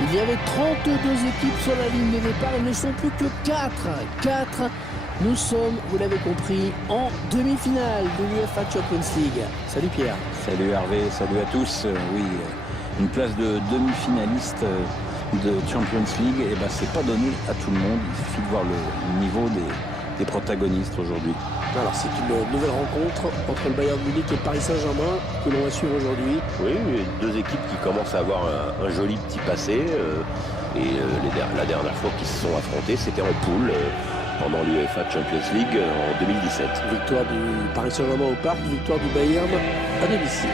Il y avait 32 équipes sur la ligne de départ, ils ne sont plus que 4. 4. Nous sommes, vous l'avez compris, en demi-finale de l'UEFA Champions League. Salut Pierre. Salut Hervé, salut à tous. Oui, une place de demi-finaliste de Champions League, et ben c'est pas donné à tout le monde. Il suffit de voir le niveau des protagonistes aujourd'hui. Alors c'est une nouvelle rencontre entre le Bayern Munich et le Paris Saint-Germain que l'on va suivre aujourd'hui. Oui, deux équipes qui commencent à avoir un joli petit passé. La dernière fois qu'ils se sont affrontés, c'était en poule pendant l'UEFA Champions League en 2017. Victoire du Paris Saint-Germain au Parc, victoire du Bayern à domicile.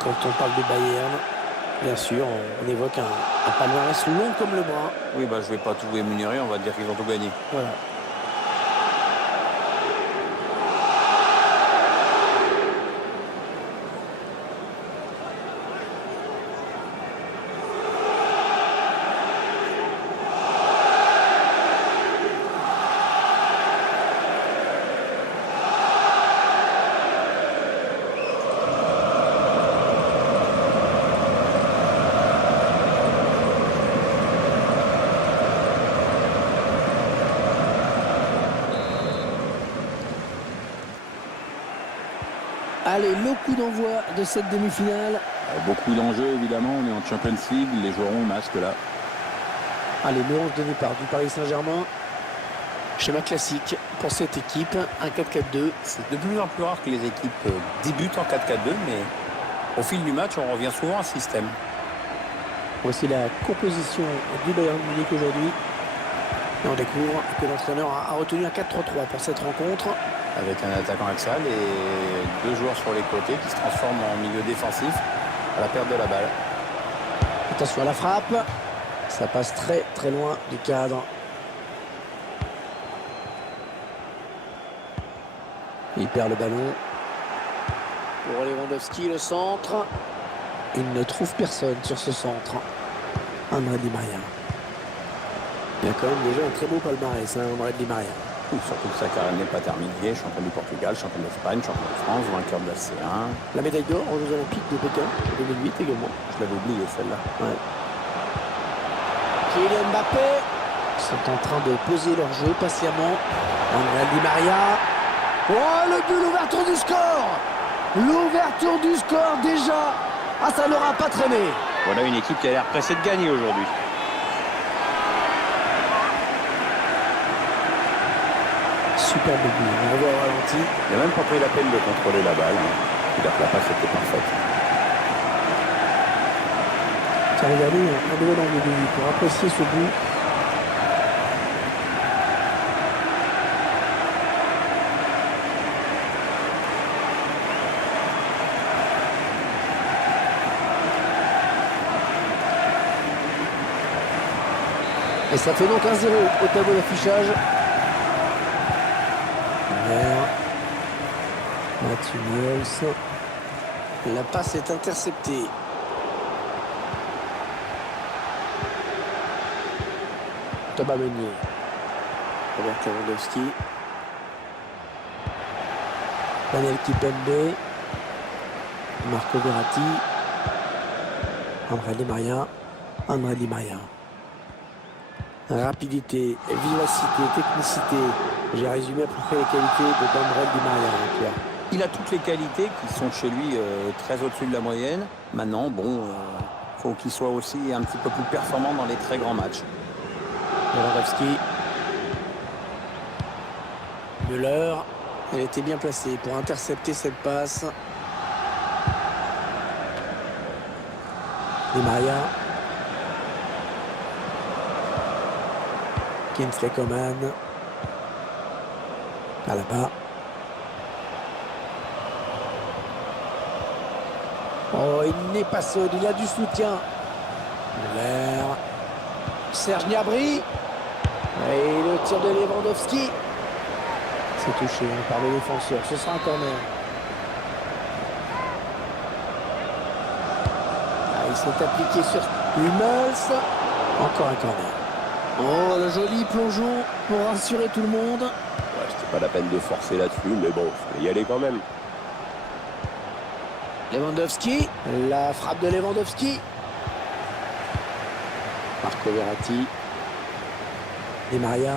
Quand on parle de Bayern, bien sûr, on évoque un palmarès long comme le bras. Oui, bah je vais pas tout énumérer, on va dire qu'ils ont tout gagné. Voilà. Allez, le coup d'envoi de cette demi-finale. Beaucoup d'enjeux évidemment, on est en Champions League, les joueurs ont le masque là. Allez, le 11 de départ du Paris Saint-Germain. Schéma classique pour cette équipe, un 4-4-2. C'est de plus en plus rare que les équipes débutent en 4-4-2, mais au fil du match, on revient souvent à ce système. Voici la composition du Bayern Munich aujourd'hui. Et on découvre que l'entraîneur a retenu un 4-3-3 pour cette rencontre. Avec un attaquant axial et deux joueurs sur les côtés qui se transforment en milieu défensif à la perte de la balle. Attention à la frappe. Ça passe très très loin du cadre. Il perd le ballon. Pour Lewandowski, le centre. Il ne trouve personne sur ce centre. André Di Maria. Il y a quand même déjà un très beau palmarès, André Di Maria. Oui, surtout que sa carrière n'est pas terminée. Champion du Portugal, champion d'Espagne, champion de France, vainqueur de la C1. La médaille d'or aux Jeux Olympiques de Pékin en 2008 également. Je l'avais oublié celle-là. Ouais. Kylian Mbappé sont en train de poser leur jeu patiemment. André Di Maria. Oh, le but, l'ouverture du score. L'ouverture du score déjà. Ah, ça n'aura pas traîné. Voilà une équipe qui a l'air pressée de gagner aujourd'hui. Superbe but, on revoit au ralenti. Il n'a même pas pris la peine de contrôler la balle. C'est-à-dire que la passe était parfaite. Ça regardez un nouvel angle de vue pour apprécier ce but. Et ça fait donc 1-0 au tableau d'affichage. Mathieu Niels. La passe est interceptée. Thomas Meunier. Robert Lewandowski. Daniel Kimpembe. Marco Verratti. André Di Maria. André Di Maria. Rapidité, vivacité, technicité. J'ai résumé à peu près les qualités d'André Di Maria. Il a toutes les qualités qui sont chez lui très au-dessus de la moyenne. Maintenant, bon, faut qu'il soit aussi un petit peu plus performant dans les très grands matchs. Lewandowski. Müller. Elle était bien placée pour intercepter cette passe. Di Maria. Kingsley Coman. Alaba. Oh, il n'est pas seul, il a du soutien. Muller. Serge Gnabry. Et le tir de Lewandowski. C'est touché par le défenseur. Ce sera un corner. Il s'est appliqué sur Hummels. Encore un corner. Oh, le joli plongeon pour rassurer tout le monde. Ouais, c'était pas la peine de forcer là-dessus, mais bon, il fallait y aller quand même. Lewandowski. La frappe de Lewandowski. Marco Verratti. Di Maria.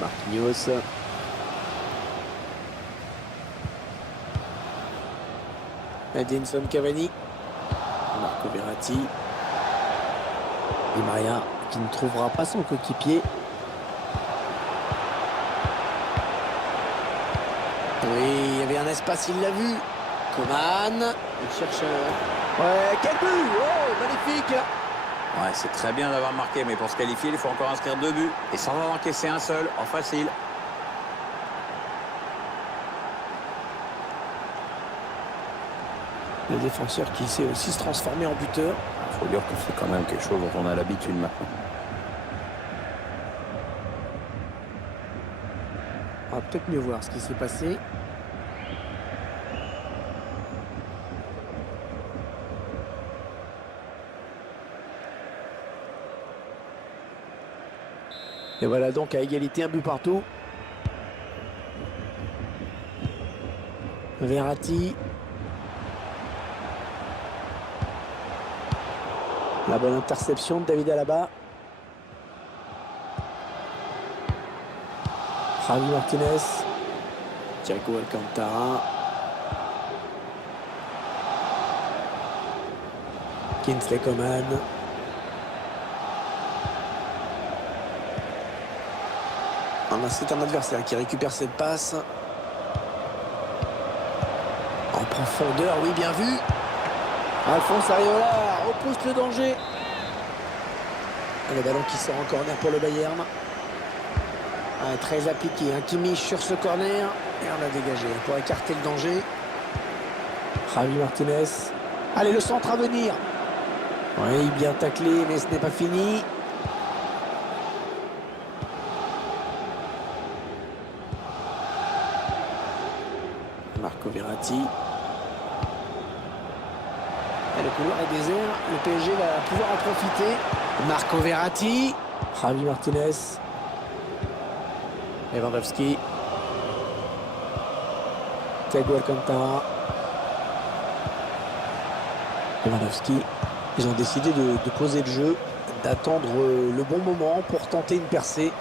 Marquinhos. Edinson Cavani. Marco Verratti. Di Maria qui ne trouvera pas son coéquipier. Oui, il y avait un espace, il l'a vu. Coman. Il cherche un... Ouais, quel but! Oh, magnifique! Ouais, c'est très bien d'avoir marqué, mais pour se qualifier, il faut encore inscrire 2 buts. Et sans en encaisser un seul, en facile. Le défenseur qui sait aussi se transformer en buteur. Il faut dire que c'est quand même quelque chose dont on a l'habitude maintenant. On va peut-être mieux voir ce qui s'est passé. Et voilà donc à égalité, un but partout. Verratti. La bonne interception de David Alaba. Javi Martinez. Thiago Alcantara. Kingsley Coman. C'est un adversaire qui récupère cette passe. En profondeur, oui, bien vu. Alphonse Areola repousse le danger. Et le ballon qui sort en corner pour le Bayern. Très appliqué, Kimmich sur ce corner. Et on a dégagé pour écarter le danger. Javi Martinez. Allez, le centre à venir. Oui, bien taclé, mais ce n'est pas fini. Marco Verratti. Et le couloir est désert. Le PSG va pouvoir en profiter. Marco Verratti. Javi Martinez. Lewandowski. Thiago Alcantara. Lewandowski. Ils ont décidé de poser le jeu, d'attendre le bon moment pour tenter une percée.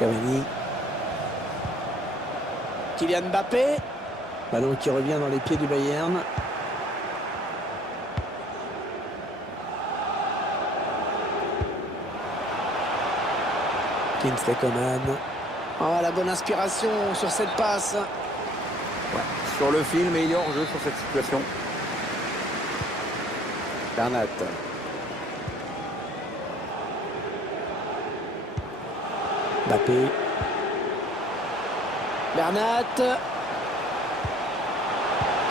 Cavani. Kylian Mbappé. Ballon qui revient dans les pieds du Bayern. Kingsley Coman. Oh, la bonne inspiration sur cette passe. Ouais. Sur le fil, mais il est hors jeu sur cette situation. Bernat. Mbappé. Bernat.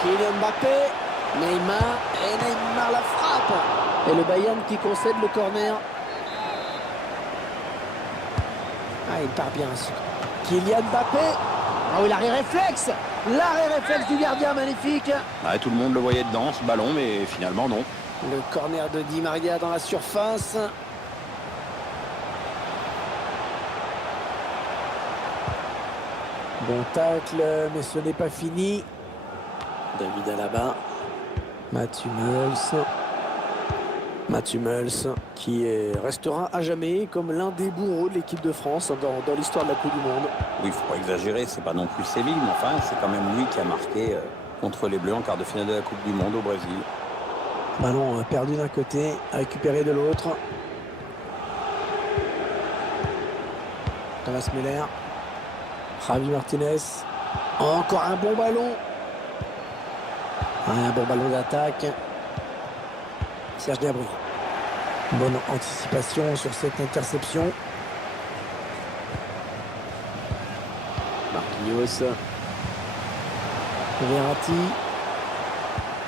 Kylian Mbappé. Neymar. Et Neymar la frappe. Et le Bayern qui concède le corner. Ah, il part bien. Kylian Mbappé. Ah oui, l'arrêt réflexe. L'arrêt réflexe du gardien, magnifique. Ouais, tout le monde le voyait dedans, ce ballon, mais finalement non. Le corner de Di Maria dans la surface. Bon tacle, mais ce n'est pas fini. David Alaba. Mats Hummels qui restera à jamais comme l'un des bourreaux de l'équipe de France dans l'histoire de la Coupe du Monde. Oui, il ne faut pas exagérer, c'est pas non plus Séville, mais enfin, c'est quand même lui qui a marqué contre les Bleus en quart de finale de la Coupe du Monde au Brésil. Ballon perdu d'un côté, récupéré de l'autre. Thomas Müller. Javi Martinez. Encore un bon ballon. Un bon ballon d'attaque. Serge Gnabry. Bonne anticipation sur cette interception. Marquinhos. Verratti.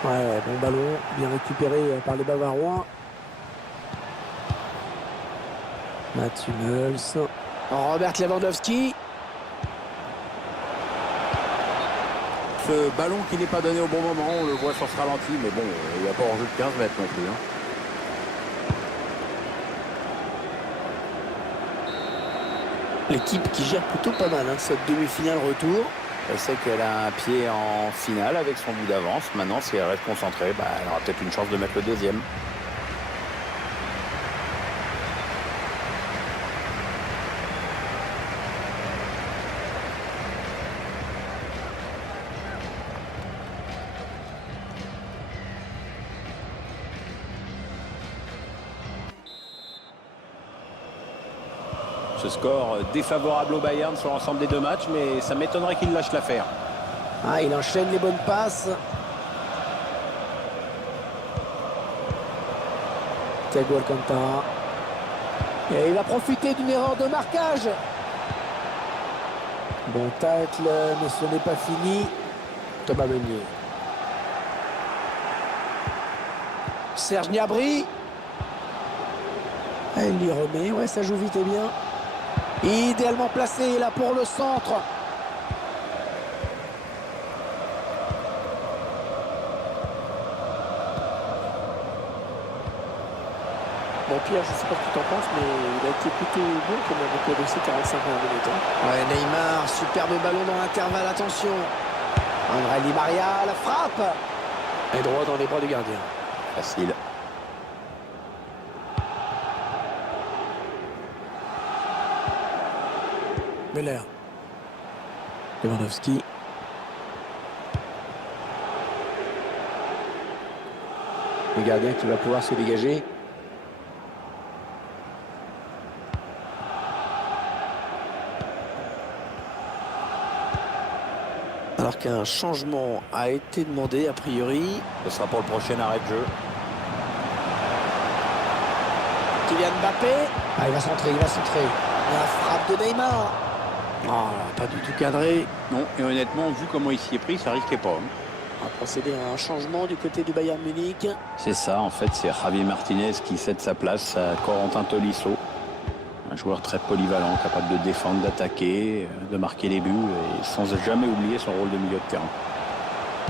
Ouais, bon ballon, bien récupéré par les Bavarois. Mats Hummels. Robert Lewandowski. Ce ballon qui n'est pas donné au bon moment, on le voit sur ce ralenti, mais bon, il n'y a pas hors-jeu de 15 mètres non plus. Hein. L'équipe qui gère plutôt pas mal cette demi-finale retour. Elle sait qu'elle a un pied en finale avec son bout d'avance. Maintenant, si elle reste concentrée, elle aura peut-être une chance de mettre le deuxième. Ce score défavorable au Bayern sur l'ensemble des deux matchs, mais ça m'étonnerait qu'il lâche l'affaire. Ah, il enchaîne les bonnes passes. Thiago Alcantara. Et il va profiter d'une erreur de marquage. Bon tacle, mais ce n'est pas fini. Thomas Meunier. Serge Gnabry. Elle lui remet. Ouais, ça joue vite et bien. Idéalement placé là pour le centre. Bon Pierre, je ne sais pas ce que tu en penses, mais il a été plutôt bon comme avec de ces 45 minutes. Ouais, Neymar, superbe ballon dans l'intervalle, attention. André Di Maria, la frappe. Et droit dans les bras du gardien. Facile. Müller. Lewandowski. Le gardien qui va pouvoir se dégager. Alors qu'un changement a été demandé a priori. Ce sera pour le prochain arrêt de jeu. Kylian Mbappé. Ah, il va centrer, il va centrer. La frappe de Neymar. Oh, pas du tout cadré. Non, et honnêtement, vu comment il s'y est pris, ça risquait pas. On va procéder à un changement du côté du Bayern Munich. C'est ça, en fait, c'est Javi Martinez qui cède sa place à Corentin Tolisso. Un joueur très polyvalent, capable de défendre, d'attaquer, de marquer des buts, et sans jamais oublier son rôle de milieu de terrain.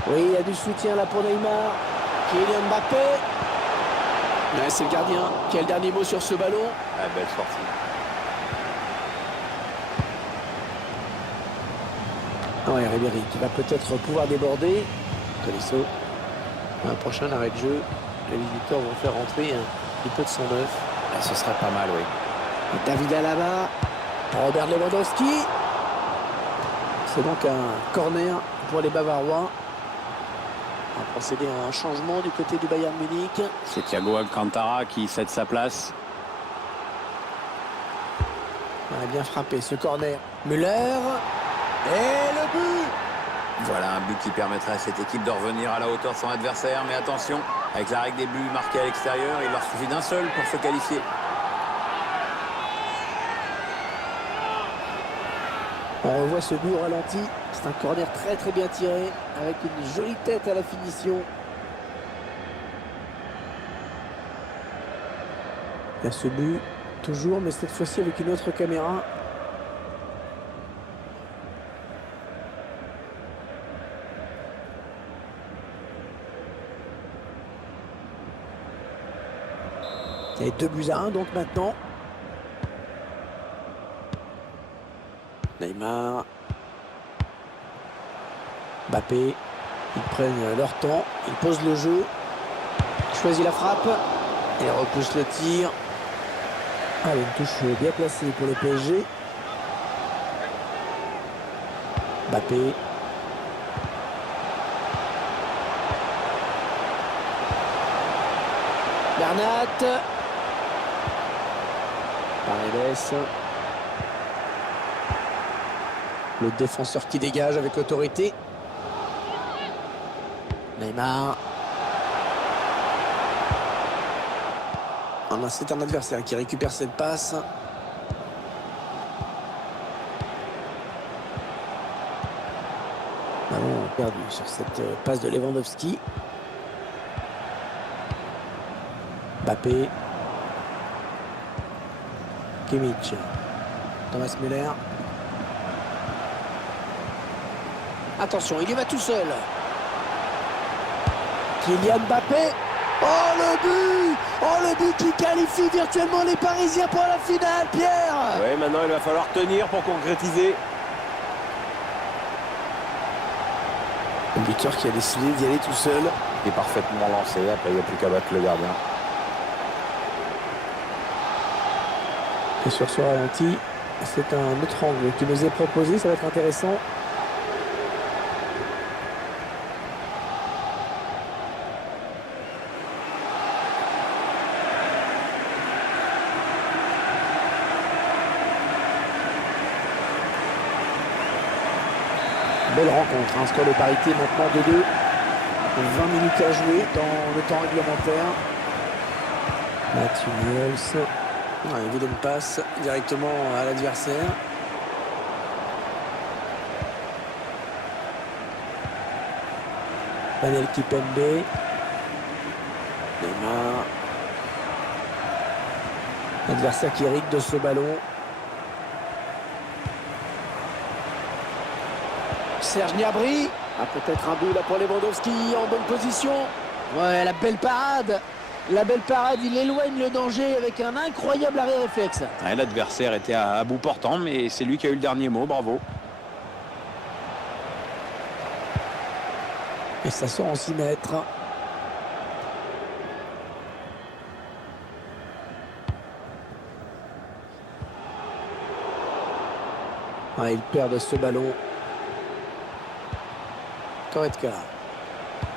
Oui, il y a du soutien là pour Neymar. Kylian Mbappé. Ouais, c'est le gardien. Quel dernier mot sur ce ballon? Ah, belle sortie. Ouais, Ribéry qui va peut-être pouvoir déborder. Tolisso. Un prochain arrêt de jeu. Les visiteurs vont faire rentrer un peu de 109. Ah, ce serait pas mal, oui. David Alaba. Robert Lewandowski. C'est donc un corner pour les Bavarois. On va procéder à un changement du côté du Bayern Munich. C'est Thiago Alcantara qui cède sa place. On a bien frappé ce corner. Müller. Et le but! Voilà un but qui permettrait à cette équipe de revenir à la hauteur de son adversaire. Mais attention, avec la règle des buts marqués à l'extérieur, il leur suffit d'un seul pour se qualifier. On revoit ce but au ralenti. C'est un corner très très bien tiré, avec une jolie tête à la finition. Il y a ce but, toujours, mais cette fois-ci avec une autre caméra. Il y a 2-1 donc maintenant. Neymar. Mbappé. Ils prennent leur temps. Ils posent le jeu. Il choisit la frappe. Et repousse le tir. Allez, une touche bien placée pour le PSG. Mbappé. Bernat. Paredes. Le défenseur qui dégage avec autorité. Neymar. C'est un adversaire qui récupère cette passe. Ballon perdu sur cette passe de Lewandowski. Mbappé. Kimmich. Thomas Müller. Attention, il y va tout seul. Kylian Mbappé. Oh le but! Oh le but qui qualifie virtuellement les Parisiens pour la finale, Pierre! Ouais, maintenant il va falloir tenir pour concrétiser. Le buteur qui a décidé d'y aller tout seul. Il est parfaitement lancé, après il n'y a plus qu'à battre le gardien. Et sur ce ralenti, c'est un autre angle qui nous est proposé, ça va être intéressant. Belle rencontre, un score de parité maintenant de 2. 20 minutes à jouer dans le temps réglementaire. Mathieu Niels. Une vilaine passe directement à l'adversaire. Panel Kipembe. Neymar. L'adversaire qui hérite de ce ballon. Serge Gnabry. Peut-être un but là pour Lewandowski en bonne position. Ouais, la belle parade. La belle parade, il éloigne le danger avec un incroyable arrêt réflexe. Ouais, l'adversaire était à bout portant, mais c'est lui qui a eu le dernier mot, bravo. Et ça sort en 6 mètres. Ouais, il perd ce ballon. Goretzka.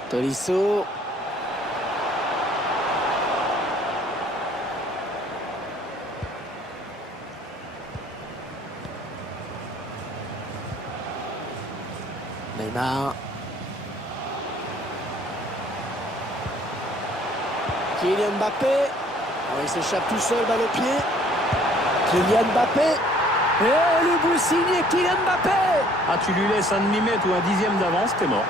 Tolisso. Neymar. Kylian Mbappé. Il s'échappe tout seul, balle au pied. Kylian Mbappé. Et le but signé, Kylian Mbappé. Ah, tu lui laisses un demi-mètre ou un dixième d'avance, t'es mort.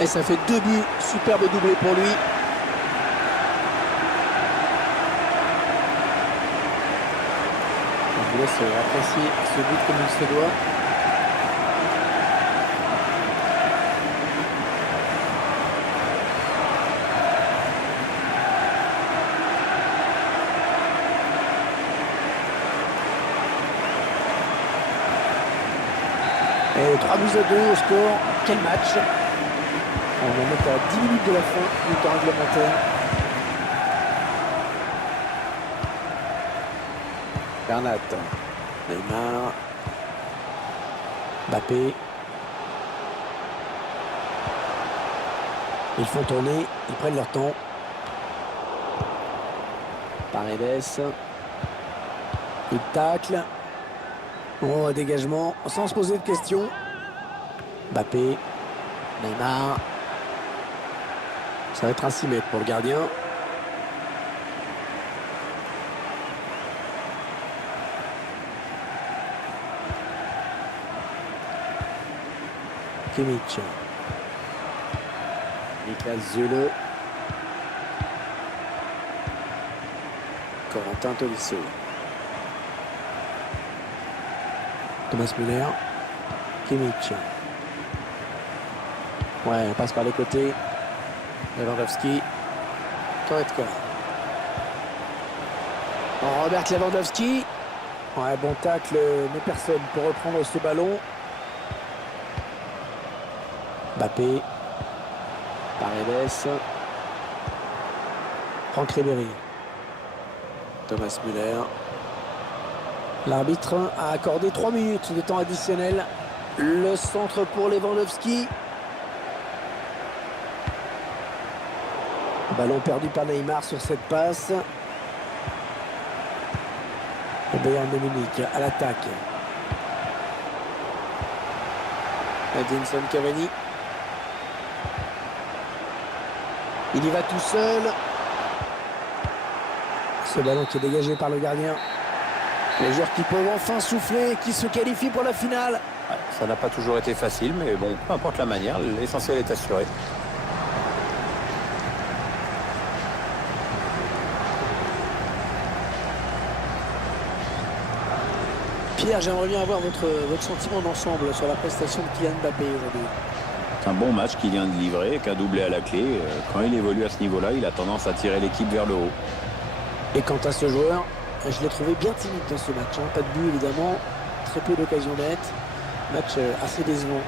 Et ça fait 2 buts, superbe doublé pour lui. Je vous laisse apprécier ce but comme il se doit. Et 3 buts à 2 au score. Quel match! On va mettre à 10 minutes de la fin du temps réglementaire. Bernat. Neymar. Mbappé. Ils font tourner, ils prennent leur temps. Paredes. Il tacle. Oh, dégagement, sans se poser de questions. Mbappé. Neymar. Ça va être un 6 mètres pour le gardien. Kimmich. Niklas Süle. Corentin Tolisso. Thomas Müller. Kimmich. Ouais, on passe par les côtés. Lewandowski. Goretzka. Robert Lewandowski. Ouais, bon tacle, mais personne pour reprendre ce ballon. Mbappé. Paredes. Franck Ribéry. Thomas Müller. L'arbitre a accordé 3 minutes de temps additionnel. Le centre pour Lewandowski. Ballon perdu par Neymar sur cette passe. Le Bayern de Munich à l'attaque. Edinson Cavani. Il y va tout seul. Ce ballon qui est dégagé par le gardien. Les joueurs qui peuvent enfin souffler, qui se qualifient pour la finale. Ouais, ça n'a pas toujours été facile, mais bon, peu importe la manière, l'essentiel est assuré. Pierre, j'aimerais bien avoir votre sentiment d'ensemble sur la prestation de Kylian Mbappé aujourd'hui. C'est un bon match qu'il vient de livrer, avec un doublé à la clé. Quand il évolue à ce niveau-là, il a tendance à tirer l'équipe vers le haut. Et quant à ce joueur, je l'ai trouvé bien timide dans ce match. Pas de but évidemment, très peu d'occasions nettes. Match assez décevant.